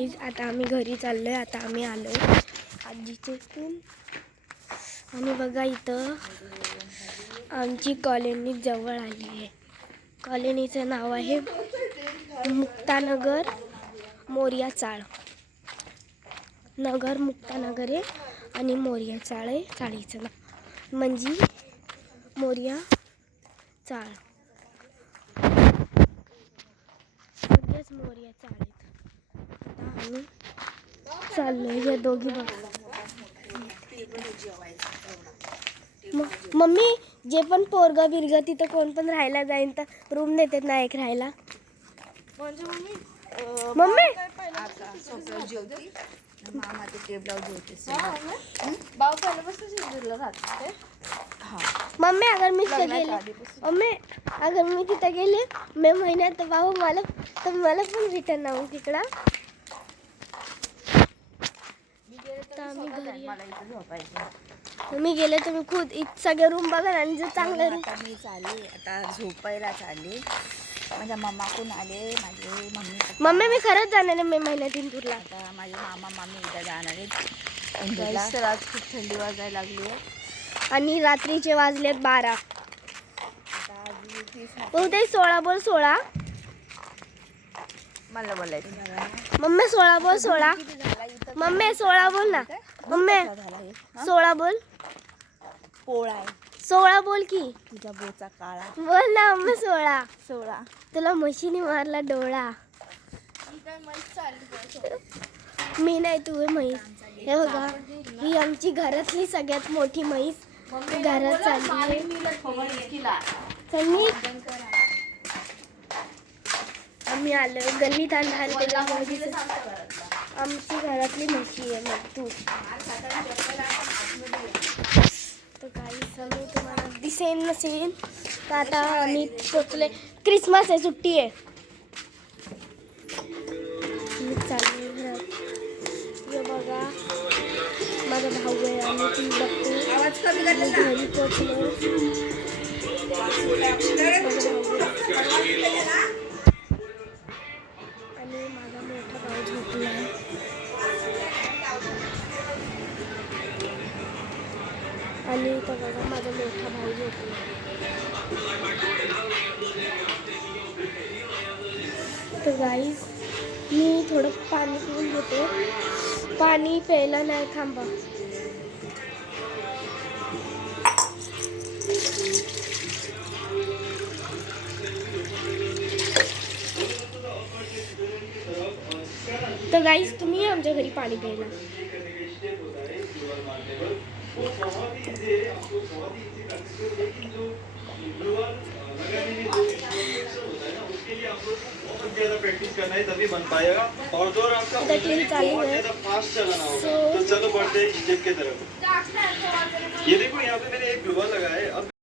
Guys आता आम्ही घरी चाललोय. आता आम्ही आलोय आजीच्या इथून. आणि बघा इथं आमची कॉलनी जवळ आली आहे. कॉलनीचं नाव आहे मुक्तानगर मोर्या चाळ. नगर मुक्तानगर आहे आणि मोर्या चाळ आहे चाळीचं नाव, म्हणजे मोर्या चाळ. सगळेच मोर्या चाळ आहेत. आता आम्ही चाललोय. हे दोघी बघा. मम्मी जे पण पोरगा बिरगा तिथं कोण पण राहायला जाईन तर रूम देतात ना एक राहायला. मम्मी मामा ते टेबलावर जेवते. भाऊ पहिल्यापासून शिंदूरला राहते. मम्मी अगर मी तिथे गेले, मम्मी अगर मी तिथे गेले मे महिन्यात तर भाऊ मला पण रिटर्न आणू तिकडं. आम्ही घरी मी गेले तुम्ही खुद सगळे रूम बघा आणि जर चांगले रूम. आता मी चालली, आता झोपायला चालली. माझ्या मामाकडून आले, माझे मम्मी मी खरंच जाणार आहे मे महिन्यात इंदूरला. आता माझे मामा मामी उद्या जाणार आहेत इंदूरला. तर आज खूप थंडी वाजायला लागली आहे आणि रात्रीचे वाजलेत 12. बहुतेक 16 बोल 16. मला बोलायचं मम्मी 16 बोल 16. मम्मी 16 बोल ना. मम्मी 16 बोल. पोळा आहे 16 बोल की. तुझ्या बोचा काळा. बोल ना मम्मी 16. 16 तुला म्हशीने मारला डोळा. मी नाही तू म्हैस. हे बघा ही आमची घरातली सगळ्यात मोठी म्हैस घरात चालली. आम्ही आलो गल्लीत आमची घरातली म्हशी आहे. मग तू तर काही समोर तुम्हाला दिसेल नसेल तर आता आम्ही पोचले. क्रिसमस आहे, सुट्टी आहे. मी चालले घरात. हे बघा माझा भाऊ आहे आणि ती बघते. आवाज कमी कर. घरी पोचलो. आणि माझा मोठा भाऊ झोपला आहे. आणि इथं बघा माझा मोठा भाऊ झोपला. तर गाईज मी थोडं पाणी पिऊन घेते. पाणी प्यायला नाही थांबा. तर गाईज तुम्ही आमच्या घरी पाणी प्यायला. प्रैक्टिस करना है तभी बन पाएगा. और जो आपका चालू है फास्ट चलाना होगा. तो चलो बढ़ते हैं स्टेप की तरफ. ये देखो यहाँ पे मैंने एक ग्लूवाल लगाया है. अब